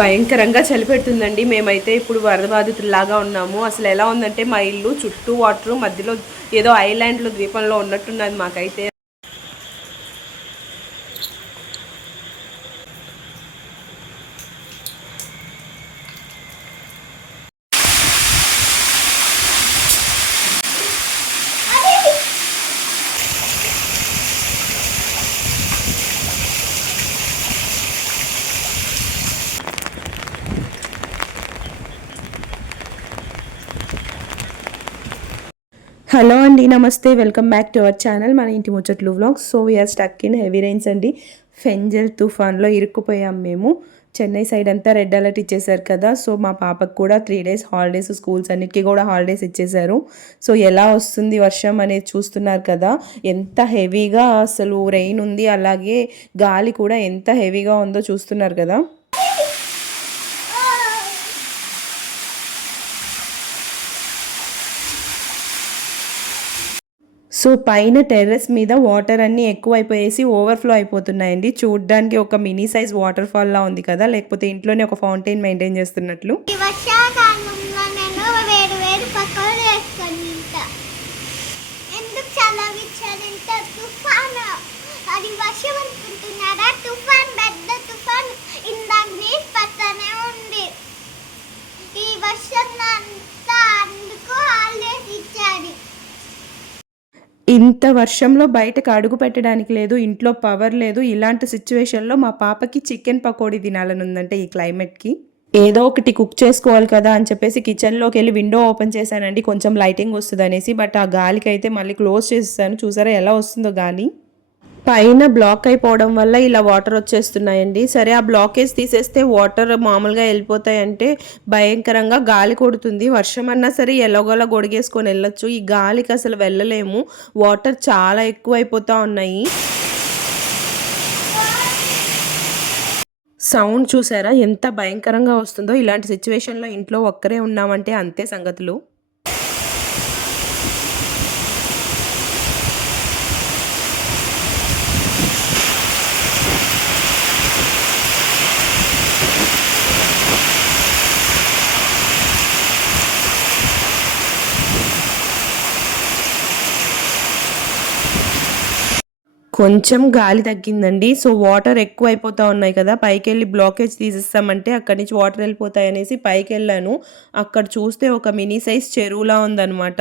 భయంకరంగా చలిపెడుతుందండి. మేమైతే ఇప్పుడు వరద బాధితుల్లాగా ఉన్నాము. అసలు ఎలా ఉందంటే మా ఇల్లు చుట్టూ వాటర్ మధ్యలో ఏదో ఐలాండ్లో ద్వీపంలో ఉన్నట్టున్నది మాకైతే హలో అండి నమస్తే welcome back to our channel మన ఇంటి ముచ్చట్లు vlogs. So we are stuck in heavy rains అండి. ఫెంజల్ తుఫాన్లో ఇరుక్కుపోయాం మేము. చెన్నై సైడ్ అంతా రెడ్ అలర్ట్ ఇచ్చేసారు కదా. సో మా పాపకు కూడా త్రీ డేస్ హాలిడేస్ స్కూల్స్ అన్నిటికీ కూడా హాలిడేస్ ఇచ్చేసారు సో ఎలా వస్తుంది వర్షం అనేది చూస్తున్నారు కదా. ఎంత హెవీగా అసలు రెయిన్ ఉంది అలాగే గాలి కూడా ఎంత హెవీగా ఉందో చూస్తున్నారు కదా. సో పైన టెర్రస్ మీద వాటర్ అన్నీ ఎక్కువైపోయేసి ఓవర్ఫ్లో అయిపోతున్నాయండి. చూడ్డానికి ఒక మినీ సైజ్ వాటర్ ఫాల్ లా ఉంది కదా. లేకపోతే ఇంట్లోనే ఒక ఫౌంటైన్ మెయింటైన్ చేస్తున్నట్లు. ఈ అది వర్షం అనుకుంటున్నారా? తుఫాన్ పెద్ద తుఫాన్. ఇందాక నీరు ఉంది. ఈ వర్షం అంతా అందుకు హాలిడేస్ ఇచ్చారు ఇంత వర్షంలో బయటకు అడుగు పెట్టడానికి లేదు ఇంట్లో పవర్ లేదు. ఇలాంటి సిచ్యువేషన్లో మా పాపకి చికెన్ పకోడీ తినాలని ఉందంటే ఈ క్లైమేట్కి ఏదో ఒకటి కుక్ చేసుకోవాలి కదా అని చెప్పేసి కిచెన్లోకి వెళ్ళి విండో ఓపెన్ చేశానండి. కొంచెం లైటింగ్ వస్తుంది అనేసి బట్ ఆ గాలికి అయితే మళ్ళీ క్లోజ్ చేసేసాను. చూసారా ఎలా వస్తుందో గాలి? పైన బ్లాక్ అయిపోవడం వల్ల ఇలా వాటర్ వచ్చేస్తున్నాయండి. సరే ఆ బ్లాకేజ్ తీసేస్తే వాటర్ మామూలుగా వెళ్ళిపోతాయంటే భయంకరంగా గాలి కొడుతుంది. వర్షం అన్నా సరే ఎలాగోలా గొడిగేసుకొని వెళ్ళొచ్చు. ఈ గాలికి అసలు వెళ్ళలేము. వాటర్ చాలా ఎక్కువ అయిపోతూ ఉన్నాయి. సౌండ్ చూసారా? ఎంత భయంకరంగా వస్తుందో. ఇలాంటి సిచ్యువేషన్లో ఇంట్లో ఒక్కరే ఉన్నామంటే అంతే సంగతులు. కొంచెం గాలి తగ్గిందండి. సో వాటర్ ఎక్కువ అయిపోతూ ఉన్నాయి కదా. పైకి వెళ్ళి బ్లాకేజ్ తీసేస్తామంటే అక్కడి నుంచి వాటర్ వెళ్ళిపోతాయి అనేసి పైకి వెళ్ళాను అక్కడ చూస్తే ఒక మినీ సైజ్ చెరువులా ఉందన్నమాట.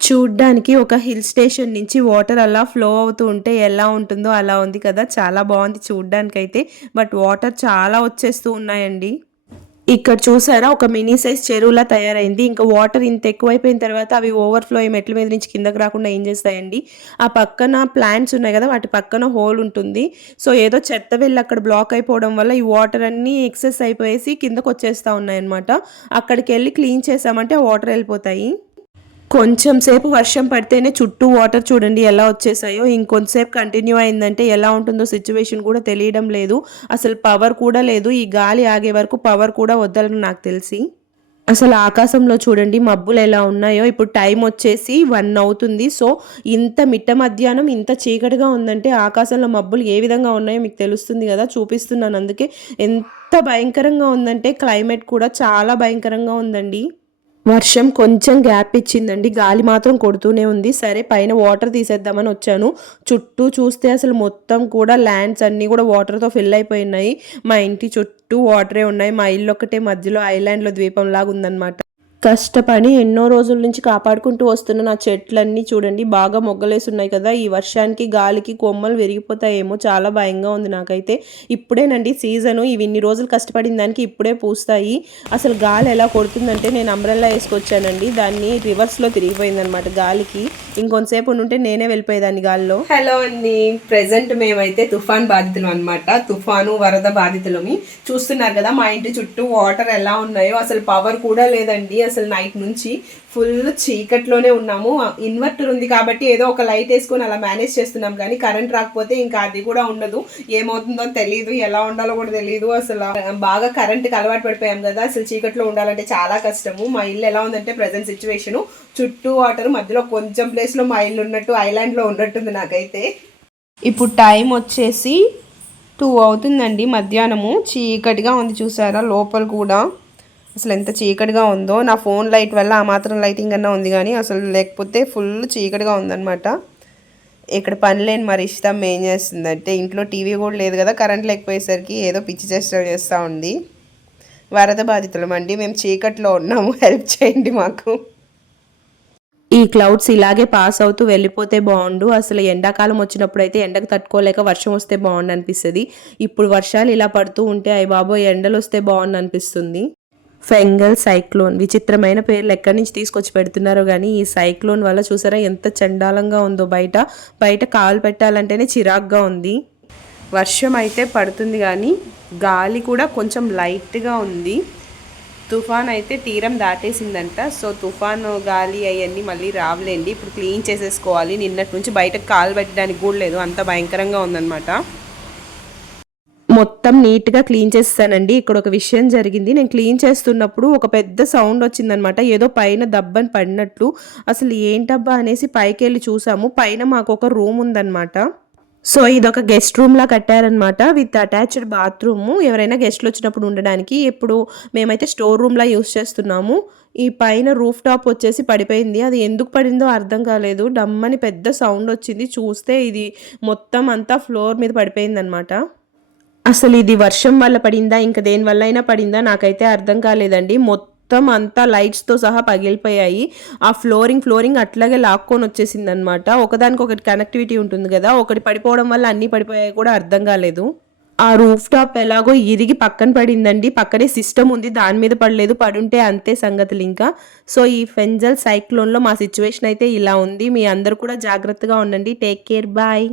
చూడ్డానికి ఒక హిల్ స్టేషన్ నుంచి వాటర్ అలా ఫ్లో అవుతూ ఉంటే ఎలా ఉంటుందో అలా ఉంది కదా. చాలా బాగుంది చూడ్డానికైతే. బట్ వాటర్ చాలా వచ్చేస్తూ ఉన్నాయండి. ఇక్కడ చూసారా? ఒక మినీ సైజ్ చెరువులా తయారైంది. ఇంకా వాటర్ ఇంత ఎక్కువైపోయిన తర్వాత అవి ఓవర్ఫ్లో అయ్యి మెట్ల మీద నుంచి కిందకి రాకుండా ఏం చేస్తాయండి? ఆ పక్కన ప్లాంట్స్ ఉన్నాయి కదా వాటి పక్కన హోల్ ఉంటుంది. సో ఏదో చెత్త వెళ్ళి అక్కడ బ్లాక్ అయిపోవడం వల్ల ఈ వాటర్ అన్నీ ఎక్సెస్ అయిపోయేసి కిందకు వచ్చేస్తూ ఉన్నాయన్నమాట. అక్కడికి వెళ్ళి క్లీన్ చేసామంటే ఆ వాటర్ వెళ్ళిపోతాయి. కొంచెం సేపు వర్షం పడితేనే చుట్టూ వాటర్ చూడండి ఎలా వచ్చేసాయో. ఇంకొంతసేపు కంటిన్యూ అయిందంటే ఎలా ఉంటుందో సిచ్యువేషన్ కూడా తెలియడం లేదు. అసలు పవర్ కూడా లేదు. ఈ గాలి ఆగే వరకు పవర్ కూడా వద్దాలని నాకు తెలిసి. అసలు ఆకాశంలో చూడండి మబ్బులు ఎలా ఉన్నాయో. ఇప్పుడు టైం వచ్చేసి వన్ అవుతుంది. సో ఇంత మిట్ట మధ్యాహ్నం ఇంత చీకటిగా ఉందంటే ఆకాశంలో మబ్బులు ఏ విధంగా ఉన్నాయో మీకు తెలుస్తుంది కదా. చూపిస్తున్నాను అందుకే. ఎంత భయంకరంగా ఉందంటే క్లైమేట్ కూడా చాలా భయంకరంగా ఉందండి. వర్షం కొంచెం గ్యాప్ ఇచ్చిందండి. గాలి మాత్రం కొడుతూనే ఉంది. సరే పైన వాటర్ తీసేద్దామని వచ్చాను. చుట్టూ చూస్తే అసలు మొత్తం కూడా ల్యాండ్స్ అన్నీ కూడా వాటర్తో ఫిల్ అయిపోయినాయి. మా ఇంటి చుట్టూ వాటరే ఉన్నాయి. మా ఇల్లు ఒకటే మధ్యలో ఐలాండ్లో ద్వీపం లాగా ఉందన్నమాట. కష్టపడి ఎన్నో రోజుల నుంచి కాపాడుకుంటూ వస్తున్న నా చెట్లన్నీ చూడండి బాగా మొగ్గలేసి ఉన్నాయి కదా. ఈ వర్షానికి గాలికి కొమ్మలు విరిగిపోతాయేమో. చాలా భయంగా ఉంది నాకైతే. ఇప్పుడేనండి సీజను. ఇవి ఇన్ని రోజులు కష్టపడిన దానికి ఇప్పుడే పూస్తాయి. అసలు గాలి ఎలా కొడుతుందంటే నేను అంబ్రెల్లా వేసుకొచ్చానండి. దాన్ని రివర్స్లో తిరిగిపోయిందనమాట గాలికి. ఇంకొంతసేపు ఉంటే నేనే వెళ్ళిపోయేదాన్ని గాలిలో. హలో అండి. ప్రెసెంట్ మేమైతే తుఫాన్ బాధితులు అనమాట తుఫాను వరద బాధితులమి. చూస్తున్నారు కదా మా ఇంటి చుట్టూ వాటర్ ఎలా ఉన్నాయో. అసలు పవర్ కూడా లేదండి. అసలు నైట్ నుంచి ఫుల్ చీకట్లోనే ఉన్నాము. ఇన్వర్టర్ ఉంది కాబట్టి ఏదో ఒక లైట్ వేసుకొని అలా మేనేజ్ చేస్తున్నాం కానీ కరెంట్ రాకపోతే ఇంకా అది కూడా ఉండదు. ఏమవుతుందో తెలియదు ఎలా ఉండాలో కూడా తెలియదు అసలు బాగా కరెంట్కి అలవాటు పడిపోయాం కదా. అసలు చీకట్లో ఉండాలంటే చాలా కష్టము. మా ఇల్లు ఎలా ఉందంటే ప్రజెంట్ సిచ్యువేషను చుట్టూ వాటర్ మధ్యలో కొంచెం ప్లేస్లో మా ఇల్లు ఉన్నట్టు ఐలాండ్లో ఉన్నట్టుంది నాకైతే. ఇప్పుడు టైం వచ్చేసి టూ అవుతుందండి మధ్యాహ్నము. చీకటిగా ఉంది చూసారా? లోపల కూడా. అసలు ఎంత చీకటిగా ఉందో. నా ఫోన్ లైట్ వల్ల ఆ మాత్రం లైటింగ్ అన్నా ఉంది కానీ అసలు లేకపోతే ఫుల్ చీకటిగా ఉందన్నమాట. ఇక్కడ పని లేని మరి ఇష్టం ఏం చేస్తుందంటే ఇంట్లో టీవీ కూడా లేదు కదా కరెంట్ లేకపోయేసరికి ఏదో పిచ్చి చేస్తా చేస్తూ ఉంది. వరద బాధితులం అండి మేము చీకట్లో ఉన్నాము హెల్ప్ చేయండి మాకు. ఈ క్లౌడ్స్ ఇలాగే పాస్ అవుతూ వెళ్ళిపోతే బాగుండు. అసలు ఎండాకాలం వచ్చినప్పుడు అయితే ఎండకు తట్టుకోలేక వర్షం వస్తే బాగుండు అనిపిస్తుంది ఇప్పుడు వర్షాలు ఇలా పడుతూ ఉంటే అయ్యి బాబోయ్ ఎండలు వస్తే బాగుండు అనిపిస్తుంది ఫెంగల్ సైక్లోన్. విచిత్రమైన పేర్లు ఎక్కడి నుంచి తీసుకొచ్చి పెడుతున్నారో కానీ ఈ సైక్లోన్ వల్ల చూసారా ఎంత చండాలంగా ఉందో బయట. బయట కాలు పెట్టాలంటేనే చిరాగ్గా ఉంది. వర్షం అయితే పడుతుంది కానీ గాలి కూడా కొంచెం లైట్గా ఉంది. తుఫాన్ అయితే తీరం దాటేసిందంట. సో తుఫాన్ గాలి అవన్నీ మళ్ళీ రావలేండి. ఇప్పుడు క్లీన్ చేసేసుకోవాలి. నిన్నటి నుంచి బయటకు కాలు పెట్టడానికి కూడా లేదు. అంత భయంకరంగా ఉందన్నమాట. మొత్తం నీట్గా క్లీన్ చేస్తానండి ఇక్కడ ఒక విషయం జరిగింది. నేను క్లీన్ చేస్తున్నప్పుడు ఒక పెద్ద సౌండ్ వచ్చిందనమాట. ఏదో పైన దబ్బని పడినట్లు. అసలు ఏంటబ్బా అనేసి పైకి వెళ్ళి చూసాము. పైన మాకు ఒక రూమ్ ఉందన్నమాట సో ఇదొక గెస్ట్ రూమ్ లా కట్టారనమాట. With attached bathroom. ఎవరైనా గెస్ట్లు వచ్చినప్పుడు ఉండడానికి ఇప్పుడు మేమైతే స్టోర్ రూమ్ లా యూస్ చేస్తున్నాము. ఈ పైన రూఫ్ టాప్ వచ్చేసి పడిపోయింది. అది ఎందుకు పడిందో అర్థం కాలేదు. డమ్మని పెద్ద సౌండ్ వచ్చింది. చూస్తే ఇది మొత్తం అంతా ఫ్లోర్ మీద పడిపోయింది అనమాట అసలు ఇది వర్షం వల్ల పడిందా ఇంకా దేని వల్ల అయినా పడిందా నాకైతే అర్థం కాలేదండి. మొత్తం అంతా లైట్స్తో సహా పగిలిపోయాయి. ఆ ఫ్లోరింగ్ ఫ్లోరింగ్ అట్లాగే లాక్కొని వచ్చేసింది అనమాట ఒకదానికి ఒకటి కనెక్టివిటీ ఉంటుంది కదా ఒకటి పడిపోవడం వల్ల అన్నీ పడిపోయాయి కూడా అర్థం కాలేదు. ఆ రూఫ్ టాప్ ఎలాగో ఇరిగి పక్కన పడిందండి. పక్కనే సిస్టమ్ ఉంది దాని మీద పడలేదు పడుంటే అంతే సంగతులు ఇంకా. సో ఈ ఫెంజల్ సైక్లోన్లో మా సిచ్యువేషన్ అయితే ఇలా ఉంది. మీ అందరు కూడా జాగ్రత్తగా ఉండండి. Take care bye